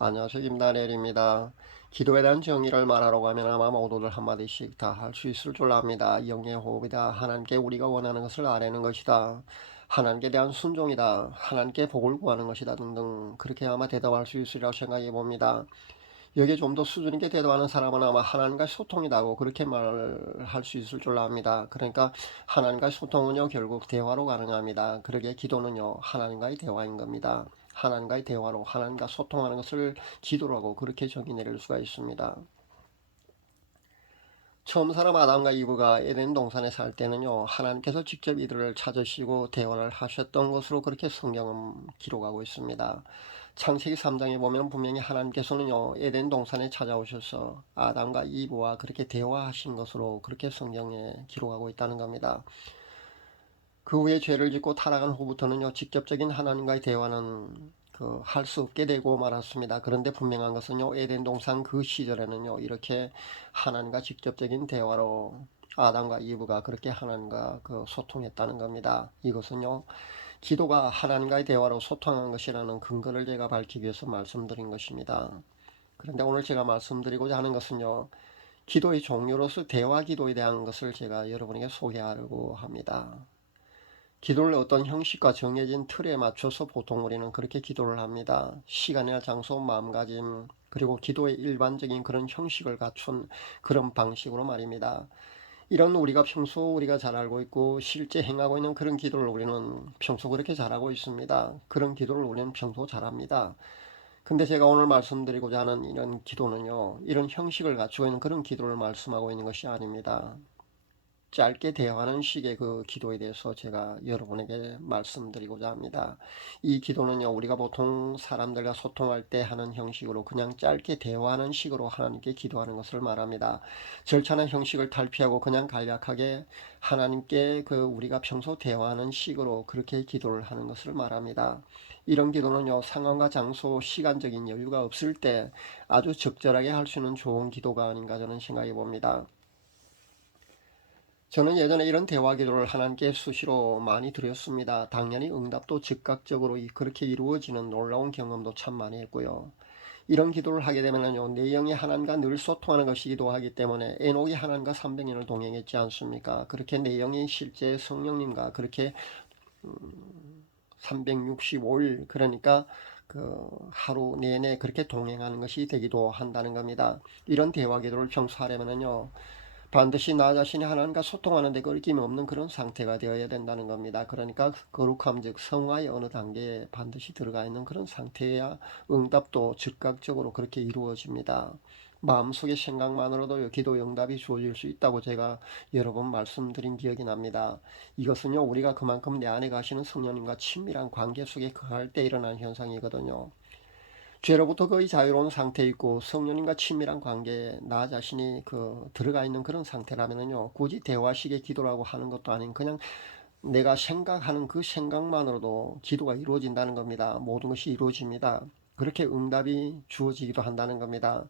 안녕하세요. 김다니엘입니다. 기도에 대한 정의를 말하러 가면 아마 모두들 한마디씩 다 할 수 있을 줄 압니다. 영의 호흡이다. 하나님께 우리가 원하는 것을 아뢰는 것이다. 하나님께 대한 순종이다. 하나님께 복을 구하는 것이다. 등등 그렇게 아마 대답할 수 있으리라고 생각해 봅니다. 여기에 좀 더 수준 있게 대답하는 사람은 아마 하나님과 소통이다고 그렇게 말할 수 있을 줄 압니다. 그러니까 하나님과 소통은요 결국 대화로 가능합니다. 그러기에 기도는요 하나님과의 대화인 겁니다. 하나님과의 대화로 하나님과 소통하는 것을 기도라고 그렇게 정의 내릴 수가 있습니다. 처음 사람 아담과 이브가 에덴 동산에 살 때는요 하나님께서 직접 이들을 찾으시고 대화를 하셨던 것으로 그렇게 성경은 기록하고 있습니다. 창세기 3장에 보면 분명히 하나님께서는요 에덴 동산에 찾아오셔서 아담과 이브와 그렇게 대화하신 것으로 그렇게 성경에 기록하고 있다는 겁니다. 그 후에 죄를 짓고 타락한 후부터는요 직접적인 하나님과의 대화는 할 수 없게 되고 말았습니다. 그런데 분명한 것은요 에덴 동산 그 시절에는요 이렇게 하나님과 직접적인 대화로 아담과 이브가 그렇게 하나님과 소통했다는 겁니다. 이것은요 기도가 하나님과의 대화로 소통한 것이라는 근거를 제가 밝히기 위해서 말씀드린 것입니다. 그런데 오늘 제가 말씀드리고자 하는 것은요 기도의 종류로서 대화 기도에 대한 것을 제가 여러분에게 소개하려고 합니다. 기도를 어떤 형식과 정해진 틀에 맞춰서 보통 우리는 그렇게 기도를 합니다. 시간이나 장소, 마음가짐, 그리고 기도의 일반적인 그런 형식을 갖춘 그런 방식으로 말입니다. 이런 우리가 잘 알고 있고 실제 행하고 있는 그런 기도를 우리는 평소 그렇게 잘하고 있습니다. 그런 기도를 우리는 평소 잘합니다. 근데 제가 오늘 말씀드리고자 하는 이런 기도는요, 이런 형식을 갖추고 있는 그런 기도를 말씀하고 있는 것이 아닙니다. 짧게 대화하는 식의 그 기도에 대해서 제가 여러분에게 말씀드리고자 합니다. 이 기도는요, 우리가 보통 사람들과 소통할 때 하는 형식으로 그냥 짧게 대화하는 식으로 하나님께 기도하는 것을 말합니다. 절차나 형식을 탈피하고 그냥 간략하게 하나님께 우리가 평소 대화하는 식으로 그렇게 기도를 하는 것을 말합니다. 이런 기도는요, 상황과 장소, 시간적인 여유가 없을 때 아주 적절하게 할 수 있는 좋은 기도가 아닌가 저는 생각해 봅니다. 저는 예전에 이런 대화 기도를 하나님께 수시로 많이 드렸습니다. 당연히 응답도 즉각적으로 그렇게 이루어지는 놀라운 경험도 참 많이 했고요. 이런 기도를 하게 되면요, 내 영이 하나님과 늘 소통하는 것이기도 하기 때문에 에녹이 하나님과 300년을 동행했지 않습니까? 그렇게 내 영이 실제 성령님과 그렇게 365일 그러니까 하루 내내 그렇게 동행하는 것이 되기도 한다는 겁니다. 이런 대화 기도를 평소 하려면요. 반드시 나 자신이 하나님과 소통하는 데 거리낌이 없는 그런 상태가 되어야 된다는 겁니다. 그러니까 거룩함 즉 성화의 어느 단계에 반드시 들어가 있는 그런 상태야 응답도 즉각적으로 그렇게 이루어집니다. 마음속의 생각만으로도 기도 응답이 주어질 수 있다고 제가 여러 번 말씀드린 기억이 납니다. 이것은요 우리가 그만큼 내 안에 가시는 성령님과 친밀한 관계 속에 거할 때 일어나는 현상이거든요. 죄로부터 거의 자유로운 상태에 있고 성령님과 친밀한 관계에 나 자신이 들어가 있는 그런 상태라면요 굳이 대화식의 기도라고 하는 것도 아닌 그냥 내가 생각하는 그 생각만으로도 기도가 이루어진다는 겁니다. 모든 것이 이루어집니다. 그렇게 응답이 주어지기도 한다는 겁니다.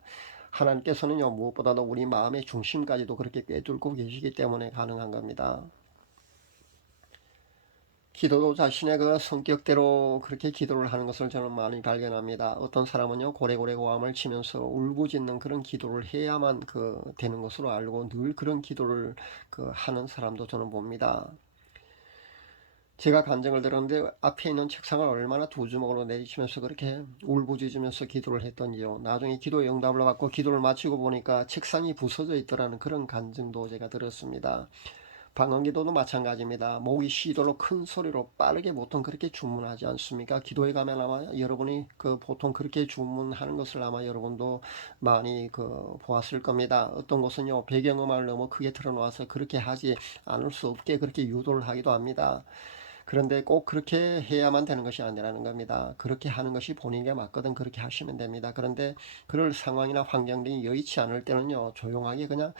하나님께서는요 무엇보다도 우리 마음의 중심까지도 그렇게 꿰뚫고 계시기 때문에 가능한 겁니다. 기도도 자신의 성격대로 그렇게 기도를 하는 것을 저는 많이 발견합니다. 어떤 사람은요, 고래고래 고함을 치면서 울부짖는 그런 기도를 해야만 되는 것으로 알고 늘 그런 기도를 하는 사람도 저는 봅니다. 제가 간증을 들었는데 앞에 있는 책상을 얼마나 두 주먹으로 내리치면서 그렇게 울부짖으면서 기도를 했던지요. 나중에 기도의 응답을 받고 기도를 마치고 보니까 책상이 부서져 있더라는 그런 간증도 제가 들었습니다. 방언기도도 마찬가지입니다. 목이 쉬도록 큰 소리로 빠르게 보통 그렇게 주문하지 않습니까? 기도에 가면 아마 여러분이 보통 그렇게 주문하는 것을 아마 여러분도 많이 보았을 겁니다. 어떤 곳은요 배경음악을 너무 크게 틀어놓아서 그렇게 하지 않을 수 없게 그렇게 유도를 하기도 합니다. 그런데 꼭 그렇게 해야만 되는 것이 아니라는 겁니다. 그렇게 하는 것이 본인에게 맞거든 그렇게 하시면 됩니다. 그런데 그럴 상황이나 환경 등이 여의치 않을 때는요 조용하게 그냥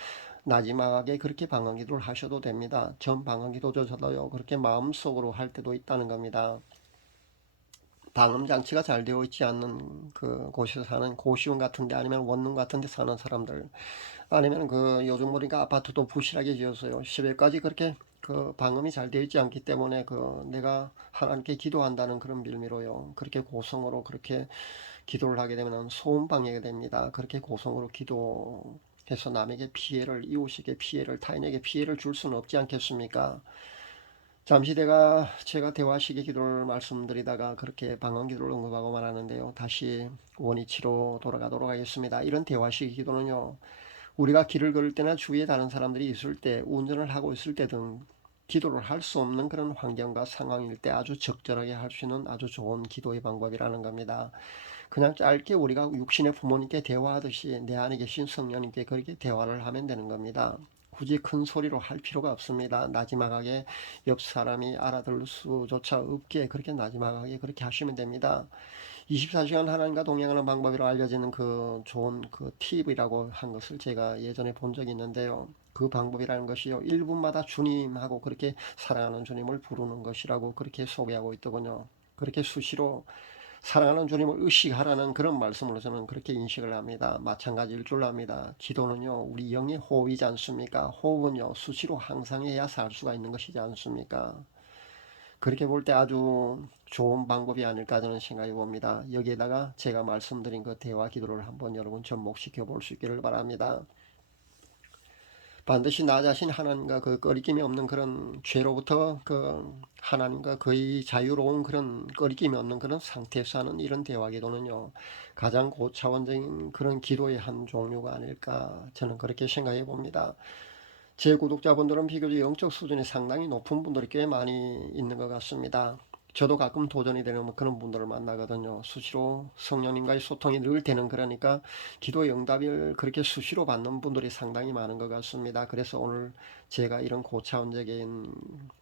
나지막하게 그렇게 방언기도를 하셔도 됩니다. 전 방언기도조차도요 그렇게 마음속으로 할 때도 있다는 겁니다. 방음장치가 잘 되어 있지 않는 곳에서 사는 고시원 같은데 아니면 원룸 같은데 사는 사람들 아니면 요즘 보니까 아파트도 부실하게 지었어요. 새벽까지 그렇게 그 방음이 잘 되어 있지 않기 때문에 내가 하나님께 기도한다는 그런 빌미로요. 그렇게 고성으로 그렇게 기도를 하게 되면 소음 방해가 됩니다. 그렇게 고성으로 기도해서 남에게 피해를, 이웃에게 피해를, 타인에게 피해를 줄 수는 없지 않겠습니까? 잠시 제가 대화식의 기도를 말씀드리다가 그렇게 방언 기도를 언급하고 말하는데요. 다시 원위치로 돌아가도록 하겠습니다. 이런 대화식의 기도는요. 우리가 길을 걸을 때나 주위에 다른 사람들이 있을 때, 운전을 하고 있을 때 등 기도를 할 수 없는 그런 환경과 상황일 때 아주 적절하게 할 수 있는 아주 좋은 기도의 방법이라는 겁니다. 그냥 짧게 우리가 육신의 부모님께 대화하듯이 내 안에 계신 성령님께 그렇게 대화를 하면 되는 겁니다. 굳이 큰 소리로 할 필요가 없습니다. 나지막하게 옆 사람이 알아들 수조차 없게 그렇게 나지막하게 그렇게 하시면 됩니다. 24시간 하나님과 동행하는 방법으로 알려지는 그 좋은 그 팁이라고 한 것을 제가 예전에 본 적이 있는데요. 그 방법이라는 것이요. 1분마다 주님하고 그렇게 사랑하는 주님을 부르는 것이라고 그렇게 소개하고 있더군요. 그렇게 수시로 사랑하는 주님을 의식하라는 그런 말씀으로 저는 그렇게 인식을 합니다. 마찬가지일 줄 압니다. 기도는요, 우리 영의 호흡이지 않습니까? 호흡은요, 수시로 항상 해야 살 수가 있는 것이지 않습니까? 그렇게 볼 때 아주 좋은 방법이 아닐까 저는 생각해 봅니다. 여기에다가 제가 말씀드린 그 대화 기도를 한번 여러분 접목시켜 볼 수 있기를 바랍니다. 반드시 나 자신 하나님과 그 거리낌이 없는 그런 죄로부터 하나님과 거의 자유로운 그런 거리낌이 없는 그런 상태에서 하는 이런 대화 기도는요, 가장 고차원적인 그런 기도의 한 종류가 아닐까 저는 그렇게 생각해 봅니다. 제 구독자분들은 비교적 영적 수준이 상당히 높은 분들이 꽤 많이 있는 것 같습니다. 저도 가끔 도전이 되는 그런 분들을 만나거든요. 수시로 성령님과의 소통이 늘 되는, 그러니까 기도 응답을 그렇게 수시로 받는 분들이 상당히 많은 것 같습니다. 그래서 오늘 제가 이런 고차원적인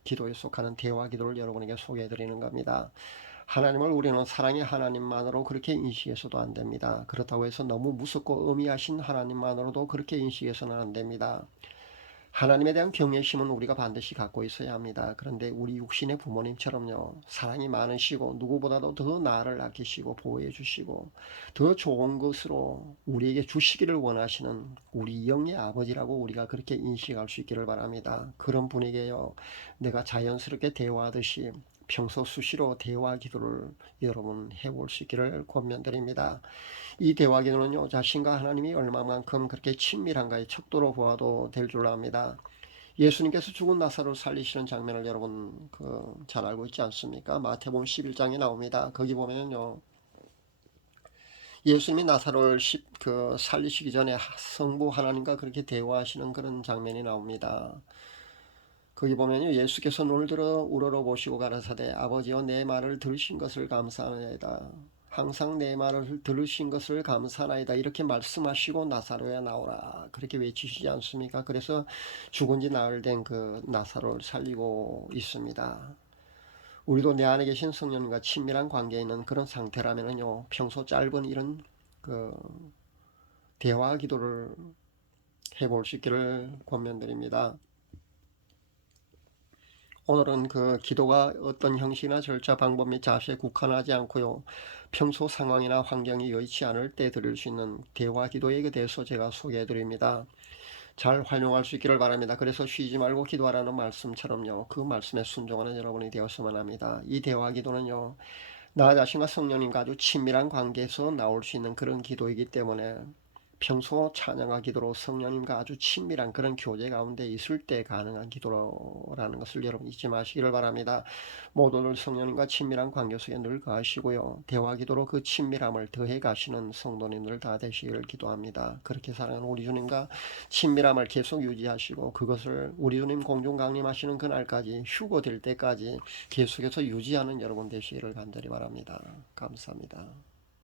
기도에 속하는 대화 기도를 여러분에게 소개해 드리는 겁니다. 하나님을 우리는 사랑의 하나님만으로 그렇게 인식해서도 안 됩니다. 그렇다고 해서 너무 무섭고 엄의하신 하나님만으로도 그렇게 인식해서는 안 됩니다. 하나님에 대한 경외심은 우리가 반드시 갖고 있어야 합니다. 그런데 우리 육신의 부모님처럼요, 사랑이 많으시고 누구보다도 더 나를 아끼시고 보호해 주시고 더 좋은 것으로 우리에게 주시기를 원하시는 우리 영의 아버지라고 우리가 그렇게 인식할 수 있기를 바랍니다. 그런 분에게요, 내가 자연스럽게 대화하듯이 평소 수시로 대화 기도를 여러분 해볼 수 있기를 권면드립니다. 이 대화 기도는요, 자신과 하나님이 얼마만큼 그렇게 친밀한가의 척도로 보아도 될 줄 압니다. 예수님께서 죽은 나사로를 살리시는 장면을 여러분 잘 알고 있지 않습니까? 마태복음 11장에 나옵니다. 거기 보면요, 예수님이 나사로를 살리시기 전에 성부 하나님과 그렇게 대화하시는 그런 장면이 나옵니다. 거기 보면요, 예수께서 눈을 들어 우러러 보시고 가라사대 아버지여 내 말을 들으신 것을 감사하나이다. 항상 내 말을 들으신 것을 감사하나이다. 이렇게 말씀하시고 나사로야 나오라 그렇게 외치시지 않습니까? 그래서 죽은 지 나흘 된 그 나사로를 살리고 있습니다. 우리도 내 안에 계신 성령님과 친밀한 관계에 있는 그런 상태라면요, 평소 짧은 이런 그 대화 기도를 해볼 수 있기를 권면드립니다. 오늘은 그 기도가 어떤 형식이나 절차, 방법 및 자세에 국한하지 않고요, 평소 상황이나 환경이 여의치 않을 때 드릴 수 있는 대화 기도에 대해서 제가 소개해 드립니다. 잘 활용할 수 있기를 바랍니다. 그래서 쉬지 말고 기도하라는 말씀처럼요, 그 말씀에 순종하는 여러분이 되었으면 합니다. 이 대화 기도는요, 나 자신과 성령님과 아주 친밀한 관계에서 나올 수 있는 그런 기도이기 때문에 평소 찬양과 기도로 성령님과 아주 친밀한 그런 교제 가운데 있을 때 가능한 기도라는 것을 여러분 잊지 마시기를 바랍니다. 모두들 성령님과 친밀한 관계 속에 늘 거하시고요, 대화 기도로 그 친밀함을 더해 가시는 성도님들 다 되시기를 기도합니다. 그렇게 사랑하는 우리 주님과 친밀함을 계속 유지하시고 그것을 우리 주님 공중 강림하시는 그날까지, 휴거될 때까지 계속해서 유지하는 여러분 되시기를 간절히 바랍니다. 감사합니다.